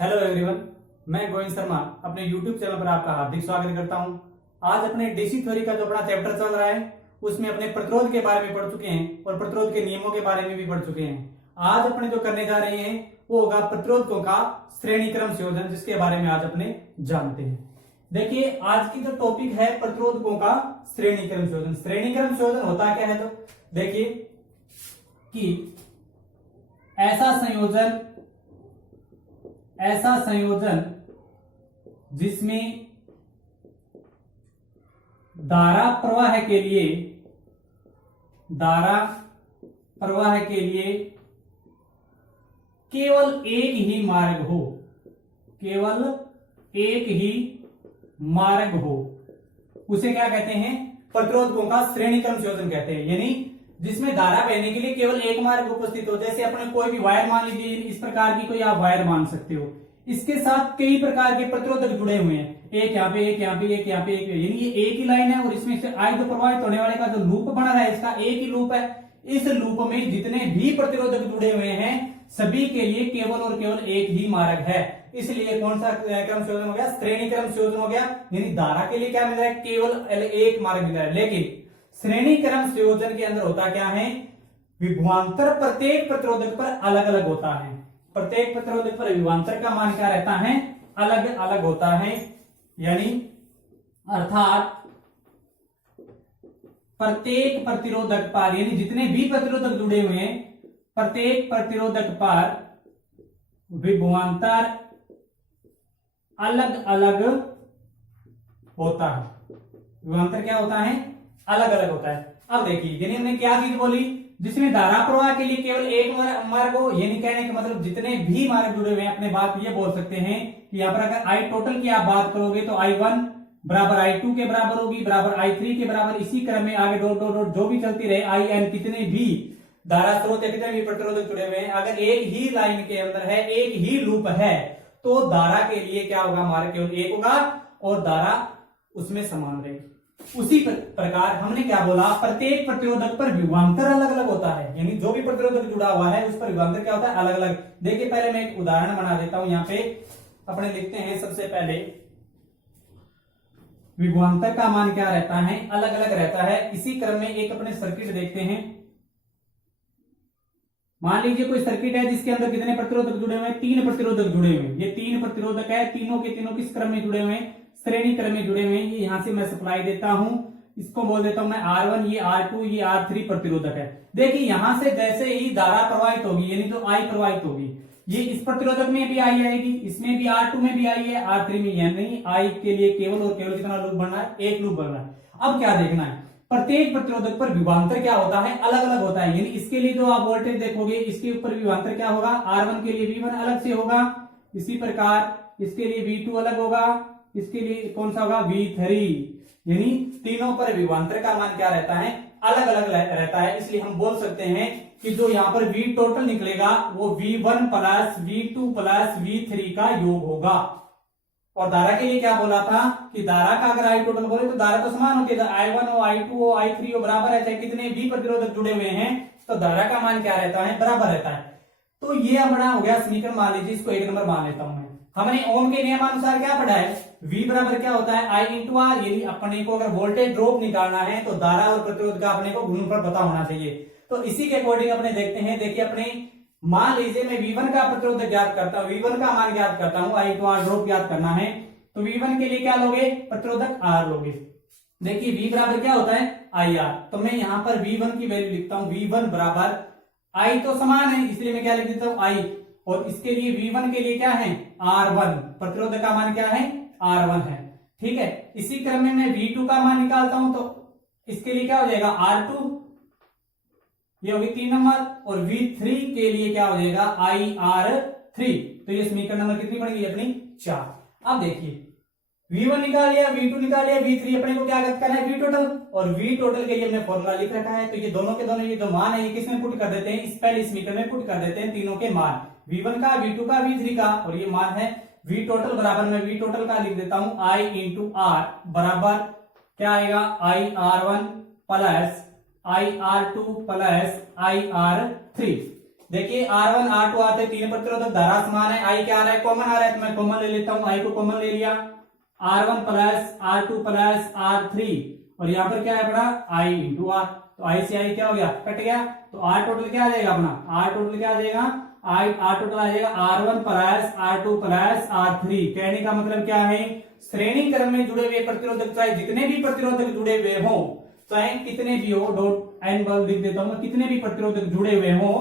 Hello everyone, मैं गोविंद शर्मा अपने YouTube channel पर आपका हार्दिक स्वागत करता हूं। आज अपने डीसी थ्योरी का जो अपना चैप्टर चल रहा है उसमें अपने प्रतिरोध के बारे में पढ़ चुके हैं और प्रतिरोध के नियमों के बारे में भी पढ़ चुके हैं। आज अपने जो करने जा रहे हैं वो होगा प्रतिरोधकों का श्रेणीक्रम संयोजन, जिसके बारे में आज अपने जानते हैं। देखिए, आज की जो टॉपिक है प्रतिरोधकों का श्रेणीक्रम संयोजन। श्रेणीक्रम संयोजन होता क्या है, तो देखिए कि ऐसा संयोजन जिसमें धारा प्रवाह के लिए केवल एक ही मार्ग हो, उसे क्या कहते हैं? प्रतिरोधकों का श्रेणीक्रम संयोजन कहते हैं। यानी जिसमें धारा बहने के लिए केवल एक मार्ग उपस्थित हो। जैसे अपने कोई भी वायर मान लीजिए, इस प्रकार की कोई आप वायर मान सकते हो। इसके साथ कई प्रकार के प्रतिरोधक जुड़े हुए हैं, एक यहाँ पे, एक यहाँ पे, एक यहाँ पे, एक, यानी ये एक ही लाइन है और इसमें से आयुध प्रवाहित होने वाले का जो लूप बना है इसका एक ही लूप है। इस लूप में जितने भी प्रतिरोधक जुड़े हुए हैं सभी के लिए केवल और केवल एक ही मार्ग है। इसलिए कौन सा क्रम संयोजन हो गया? श्रेणीक्रम संयोजन हो गया। यानी धारा के लिए क्या मिल रहा है? केवल एक मार्ग मिल रहा है। लेकिन श्रेणीक्रम संयोजन के अंदर होता क्या है? विभवांतर प्रत्येक प्रतिरोधक पर अलग अलग होता है। प्रत्येक प्रतिरोधक पर विभवांतर का मान क्या रहता है? अलग अलग होता है। यानी अर्थात प्रत्येक प्रतिरोधक पर, यानी जितने भी प्रतिरोधक जुड़े हुए हैं प्रत्येक प्रतिरोधक पर विभवांतर अलग अलग होता है। विभवांतर क्या होता है? अलग अलग होता है। अब देखिए, यानी हमने क्या चीज बोली? जिसमें धारा प्रवाह के लिए केवल एक मार्ग हो। यानी कहने का मतलब जितने भी मार्ग जुड़े हुए हैं, अपने बात ये बोल सकते हैं कि यहाँ पर अगर आई टोटल की आप बात करोगे तो I1 बराबर I2 के बराबर होगी, बराबर I3 के बराबर, इसी क्रम में आगे डॉट डॉट डॉट जो भी चलती रहे। IN कितने भी धारा स्रोत, कितने भी प्रतिरोधक जुड़े हुए हैं, अगर एक ही लाइन के अंदर है, एक ही लूप है, तो धारा के लिए क्या होगा? मार्ग केवल एक होगा और धारा उसमें समान रहेगी। उसी प्रकार हमने क्या बोला? प्रत्येक प्रतिरोधक पर विभवांतर अलग अलग होता है। यानी जो भी प्रतिरोधक जुड़ा हुआ है उस पर विभवांतर क्या होता है? अलग अलग। देखिए, पहले मैं एक उदाहरण बना देता हूं। यहाँ पे अपने लिखते हैं सबसे पहले विभवांतर का मान क्या रहता है? अलग अलग रहता है। इसी क्रम में एक अपने सर्किट देखते हैं। मान लीजिए कोई सर्किट है जिसके अंदर कितने प्रतिरोधक जुड़े हुए हैं? 3 प्रतिरोधक जुड़े हुए हैं। ये 3 प्रतिरोधक है, तीनों के तीनों किस क्रम में जुड़े हुए हैं? श्रेणी क्रम में जुड़े हुए हैं। ये यहां से मैं सप्लाई देता हूं, इसको बोल देता हूं मैं R1, ये R2, ये R3 प्रतिरोधक है। देखिए, यहां से जैसे ही धारा प्रवाहित होगी, यानी जो I प्रवाहित होगी, ये इस प्रतिरोधक में भी आई आएगी, इसमें भी R2 में भी आई है, R3 में, यानी I के लिए केवल और केवल कितना लूप बनना है? एक लूप बनना है। अब क्या देखना है? प्रत्येक प्रतिरोधक पर विभवांतर क्या होता है? अलग अलग होता है। यानी इसके लिए जो आप वोल्टेज देखोगे, इसके ऊपर विभवांतर क्या होगा? R1 के लिए V1 अलग से होगा, इसी प्रकार इसके लिए V2 अलग होगा, इसके लिए कौन सा होगा? V3। यानी तीनों पर विभवांतर का मान क्या रहता है? अलग अलग रहता है। इसलिए हम बोल सकते हैं कि जो यहाँ पर V टोटल निकलेगा वो V1 plus V2 plus V3 का योग होगा। और धारा के लिए क्या बोला था कि धारा का अगर आई टोटल बोले तो धारा तो समान होती है। I1 हो, I2 हो, I3 हो, बराबर है। चाहे कितने भी प्रतिरोधक जुड़े हुए हैं तो धारा का मान क्या रहता है? बराबर रहता है। तो ये अपना हो गया समीकरण। मान लीजिए इसको 1 नंबर मान लेता हूं मैं। हमने ओम के नियमानुसार क्या पढ़ा है? V बराबर क्या होता है? I into R। यानी अपने को अगर वोल्टेज ड्रॉप निकालना है तो धारा और प्रतिरोध का अपने को गुणनफल पता होना चाहिए। तो इसी के अकॉर्डिंग अपने देखते हैं। देखिए, अपने मान लीजिए मैं V1 का प्रतिरोध ज्ञात करता हूं, V1 का मान ज्ञात करता हूं, I इंटू R ड्रॉप ज्ञात करना है। तो V1 के लिए क्या लोगे? प्रतिरोधक R लोगे। देखिए, V बराबर क्या होता है? IR। तो मैं यहां पर V1 की वैल्यू लिखता हूं। V1 बराबर I तो समान है, इसलिए मैं क्या लिख देता हूं? I। और इसके लिए V1 के लिए क्या है? R1। प्रतिरोधक का मान क्या है? R1 है। ठीक है। इसी क्रम में मैं V2 का मान निकालता हूं तो इसके लिए क्या हो जाएगा? R2, ये होगी 3 नंबर। और V3 के लिए क्या हो जाएगा? IR3। तो ये समीकरण नंबर कितनी बन गई अपनी? 4। अब देखिए, V1 निकाल लिया, V2 निकाल लिया, V3 अपने को क्या करना है? V total. और V टोटल के लिए हमने फॉर्मूला लिख रखा है। तो ये दोनों के दोनों ये जो मान है ये किसमें पुट कर देते हैं? इस पहले समीकरण में पुट कर देते हैं तीनों के मान, V1 का, V2 का, V3 का। और ये मान है V टोटल बराबर, मैं V टोटल का लिख देता हूं I इंटू R बराबर क्या आएगा? IR1 plus IR2 plus IR3। देखिए R1 R2 आते तीन प्रतिरोधक, धारा समान है, आई क्या आ रहा है, कॉमन आ रहा है, तो मैं कॉमन ले लेता हूं, आई को कॉमन ले लिया, R1 plus R2 plus R3, और यहाँ पर क्या है अपना I इंटू आर, तो आई से आई क्या हो गया, कट गया, तो आर टोटल क्या आ जाएगा अपना, आर टोटल क्या आ जाएगा, आर टोटल आ जाएगा R1 plus R2 plus R3। कहने का मतलब क्या है, श्रेणी क्रम में जुड़े हुए प्रतिरोधक, चाहे जितने भी प्रतिरोधक जुड़े हुए हो, चाहे कितने भी हो, डॉट एन बल लिख देता हूं, कितने भी प्रतिरोधक जुड़े हुए हो,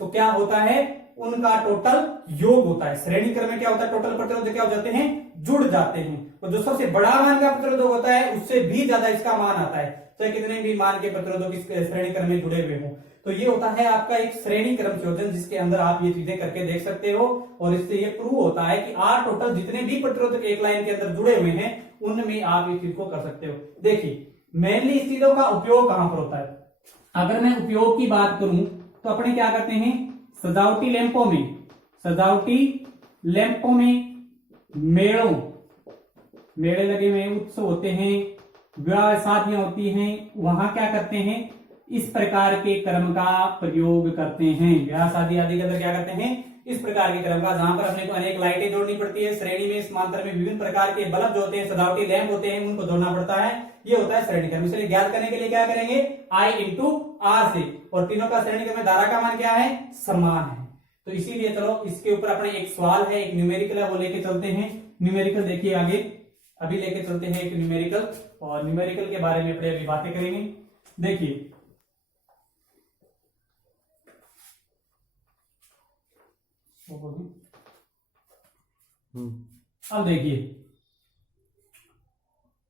तो क्या होता है, उनका टोटल योग होता है। श्रेणी क्रम में क्या होता है, टोटल प्रतिरोधक क्या हो जाते हैं, जुड़ जाते हैं, और जो सबसे बड़ा मान का प्रतिरोधक होता है उससे भी ज्यादा इसका मान आता है, चाहे कितने भी मान के प्रतिरोधक इस श्रेणी क्रम में जुड़े हुए हो। तो ये होता है आपका एक श्रेणी क्रम संयोजन, जिसके अंदर आप ये चीजें करके देख सकते हो, और इससे ये प्रूव होता है कि आर टोटल जितने भी प्रतिरोधक एक लाइन के अंदर जुड़े हुए हैं उनमें आप इस चीज को कर सकते हो। देखिए मेनली इस चीजों का उपयोग कहां पर होता है, अगर मैं उपयोग की बात करूं तो अपने क्या करते हैं, सजावटी लैंपों में, सजावटी लैंपों में, मेड़ों, मेड़े लगे हुए उत्सव होते हैं, विवाह शादियां होती हैं, वहां क्या करते हैं, इस प्रकार के क्रम का प्रयोग करते हैं। विवाह शादी आदि के अंदर क्या करते हैं, इस प्रकार के क्रम का, जहां पर अपने को अनेक लाइटें जोड़नी पड़ती है, श्रेणी में समांतर में विभिन्न प्रकार के बल्ब जो होते हैं, सजावटी लैंप होते हैं, उनको जोड़ना पड़ता है, ये होता है श्रेणी क्रम। इसलिए ज्ञात करने के लिए क्या करेंगे, आई इंटू आर से, और तीनों का श्रेणी क्रम में धारा का मान क्या है, समान है। तो इसीलिए चलो इसके ऊपर अपने एक सवाल है, एक न्यूमेरिकल है, वो लेके चलते हैं। न्यूमेरिकल देखिए आगे, अभी लेके चलते हैं एक न्यूमेरिकल, और न्यूमेरिकल के बारे में अपने अभी बातें करेंगे। देखिए अब देखिए,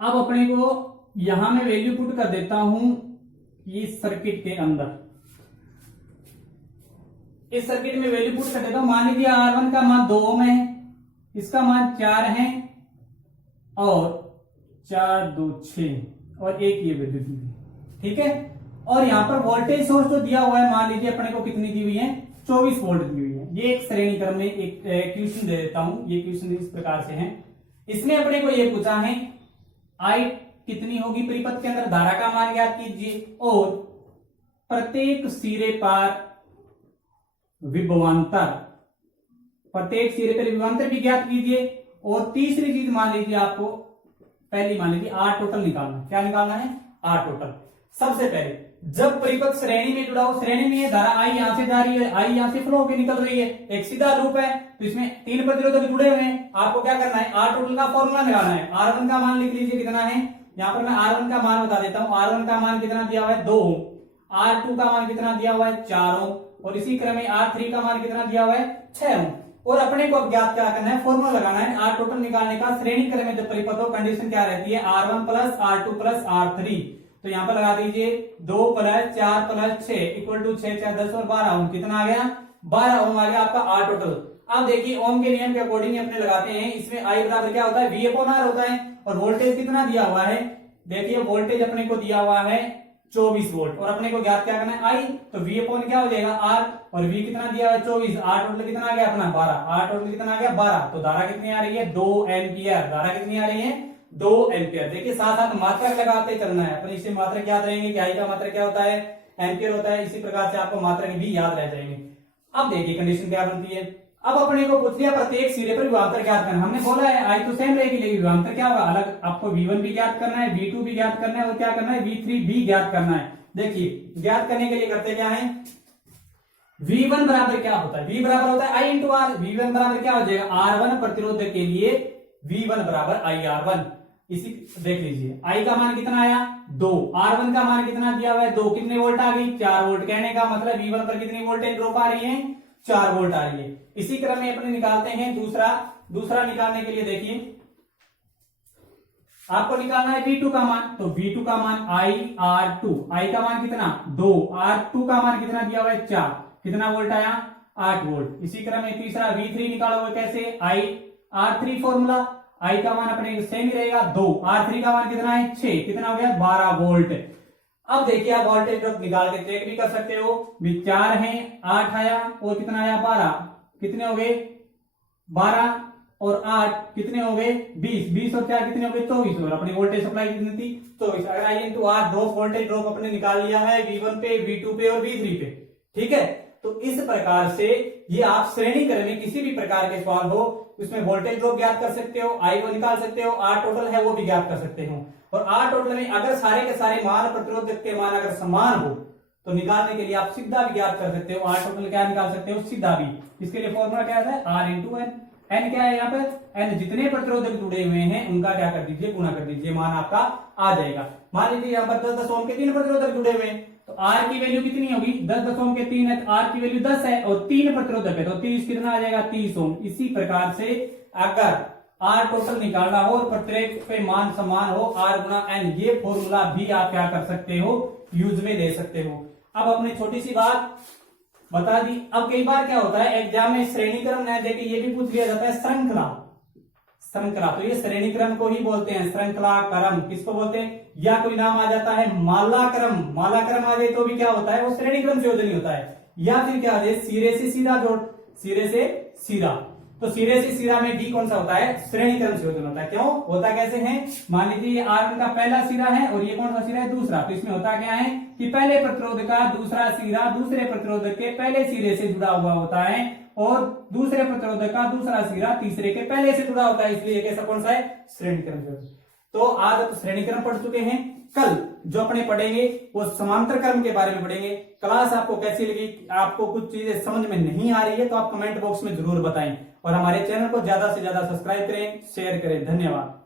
अब अपने को यहां मैं वैल्यू पुट कर देता हूं इस सर्किट के अंदर, इस सर्किट में वैल्यू पुट कर देता हूं। मान लीजिए R1 का मान 2 ओम है, इसका मान 4 है, और 4 2 6 और एक ये वैल्यू दी हुई, ठीक है। और यहां पर वोल्टेज सोर्स जो दिया हुआ है, मान लीजिए अपने को कितनी दी हुई है, 24 वोल्ट दी हुई है। ये एक श्रेणी क्रम में एक क्वेश्चन दे देता हूं, ये क्वेश्चन इस प्रकार से है। इसमें अपने को ये पूछा है आई कितनी होगी, परिपथ के अंदर धारा का मान ज्ञात कीजिए, और प्रत्येक सिरे पर विभवांतर, प्रत्येक सिरे पर विभवांतर भी ज्ञात कीजिए, और तीसरी चीज मान लीजिए आपको, पहली मान लीजिए आर टोटल निकालना। क्या निकालना है, आर टोटल। सबसे पहले जब परिपथ श्रेणी में जुड़ा हो, श्रेणी में ये धारा आई यहां से जा रही है, आई यहां से फ्लो होकर निकल रही है, एक सीधा लूप है, तो इसमें तीन प्रतिरोधक जुड़े हुए हैं। आपको क्या करना है, आर टोटल का फॉर्मूला निकालना है। R1 का मान लिख लीजिए कितना है, यहां पर मैं R1 का मान बता देता हूं। R1 का मान कितना दिया हुआ है, 2 ओम। R2 का मान कितना दिया हुआ है, 4 ओम, और इसी क्रम में R3 का मान कितना दिया हुआ है, 6 ओम। और अपने को अब ज्ञात क्या करना है, फॉर्मूला लगाना है आर टोटल निकालने का। श्रेणी क्रम में जब परिपथ हो, कंडीशन क्या रहती है, R1 plus R2 plus R3। तो यहां पर लगा दीजिए 2 प्लस 4 प्लस 6 इक्वल टू 6 4 10 और 12 ओम। कितना आ गया, 12 ओम आ गया आपका आर टोटल। अब देखिए ओम के नियम के अकॉर्डिंग अपने लगाते हैं, इसमें आई बराबर क्या होता है, V अपॉन आर होता है, और वोल्टेज कितना दिया हुआ है, देखिए वोल्टेज अपने को दिया हुआ है 24 वोल्ट, और अपने को ज्ञात क्या करना है, आई, तो V अपॉन क्या हो जाएगा, आर, और V कितना दिया हुआ है 24, आर टोटल कितना आ गया अपना 12, आर टोटल कितना आ गया 12, तो धारा कितनी आ रही है, 2 एम्पियर। धारा कितनी आ रही है, 2 एम्पियर। देखिए साथ साथ मात्रक लगाते चलना है, अपने इससे मात्रक याद रहेंगे कि आई का मात्रक क्या होता है, एम्पियर होता है। इसी प्रकार से आपको मात्रक भी याद रह जाएंगे। अब देखिए कंडीशन क्या बनती है, अब अपने को पूछ लिया प्रत्येक सिरे पर विभवांतर ज्ञात करना। हमने बोला है आई तो सेम रहेगी, लेकिन विभवांतर क्या होगा अलग, आपको V1 भी ज्ञात करना है, V2 भी ज्ञात करना है, और क्या करना है, V3 भी ज्ञात करना है। देखिए ज्ञात करने के लिए करते क्या है, V1 बराबर क्या होता है, V बराबर होता है I इंटू आर। V1 बराबर क्या हो जाएगा, R1 प्रतिरोध के लिए V1 बराबर IR1। इसी देख लीजिए I का मान कितना आया 2, R1 का मान कितना दिया हुआ है 2, कितने वोल्ट आ गई 4 वोल्ट। कहने का मतलब V1 पर कितनी वोल्टेज ड्रॉप आ रही है, 4 वोल्ट आ रही है। इसी क्रम में अपने निकालते हैं दूसरा निकालने के लिए देखिए आपको निकालना है V2 का मान, तो V2 का मान IR2, I का मान कितना 2, R2 का मान कितना दिया हुआ है 4, कितना वोल्ट आया 8 वोल्ट। इसी क्रम में तीसरा V3 निकालोगे कैसे, IR3 फॉर्मूला, I का मान अपने सेम ही रहेगा 2, R3 का मान कितना है 6, कितना हो गया 12 वोल्ट। अब देखिए आप वोल्टेज ड्रॉप निकाल के चेक भी कर सकते हो, 4 है 8 आया और कितना आया 12, कितने हो गए 12 और 8 कितने हो गए 20 और 4 कितने हो गए 24, और अपनी वोल्टेज सप्लाई कितनी थी 24। अगर I into R drop voltage drop अपने निकाल लिया है V1 पे, V2 पे और V3 पे, ठीक है। तो इस प्रकार से ये आप श्रेणी क्रम में किसी भी प्रकार के सवाल हो उसमें वोल्टेज ड्रॉप ज्ञात कर सकते हो, आई को निकाल सकते हो, आर टोटल है वो भी ज्ञात कर सकते हो। और आर टोटल में अगर सारे के सारे मान प्रतिरोधक के मान अगर समान हो तो निकालने के लिए आप सीधा भी ज्ञात कर सकते हो। आर टोटल क्या निकाल सकते हो, सीधा भी। इसके लिए फॉर्मूला क्या है, आर इंटू एन। एन क्या है यहाँ पे, एन जितने प्रतिरोधक जुड़े हुए हैं उनका क्या कर दीजिए, गुणा कर दीजिए, मान आपका आ जाएगा। मान लीजिए यहाँ पर 10 ओम के 3 प्रतिरोधक जुड़े हुए हैं तो आर की वैल्यू कितनी होगी, 10 ओम के 3 है तो आर की वैल्यू 10 है और 3 प्रतिरोधक है तो 30 कितना आ जाएगा, 30 ओम। इसी प्रकार से अगर आर टोटल निकालना हो और प्रत्येक पे मान समान हो, आर गुना एन, ये फॉर्मूला भी आप क्या कर सकते हो, यूज में ले सकते हो। अब अपनी छोटी सी बात बता दी। अब कई बार क्या होता है एग्जाम में श्रेणी क्रम न देके ये भी पूछ लिया जाता है श्रृंखला। श्रृंखला तो ये श्रेणी क्रम को ही बोलते हैं, श्रृंखला क्रम किसको बोलते हैं, या कोई नाम आ जाता है माला क्रम। माला क्रम आ जाए तो भी क्या होता है, वो श्रेणी क्रम संयोजन होता है। या फिर क्या आ जाए सिरे से सीधा जोड़, सिरे से सीधा। तो सिरे से सीधा में डी कौन सा होता है, श्रेणी क्रम संयोजन होता है। क्यों होता कैसे है, मान लीजिए ये R1 का पहला सिरा है और ये कौन सा सिरा है, दूसरा। तो इसमें होता क्या है कि पहले प्रतिरोध का दूसरा सिरा दूसरे प्रतिरोधक के पहले सिरे से जुड़ा हुआ होता है और दूसरे प्रतिरोधक का दूसरा सिरा तीसरे के पहले से जुड़ा होता है, इसलिए कैसा कौन सा है, श्रेणी क्रम संयोजन। तो आज आप श्रेणी क्रम पढ़ चुके हैं। कल जो अपने पढ़ेंगे वो समांतर क्रम के बारे में पढ़ेंगे। क्लास आपको कैसी लगी, आपको कुछ चीजें समझ में नहीं आ रही है तो आप कमेंट बॉक्स में जरूर बताएं और हमारे चैनल को ज्यादा से ज्यादा सब्सक्राइब करें, शेयर करें। धन्यवाद।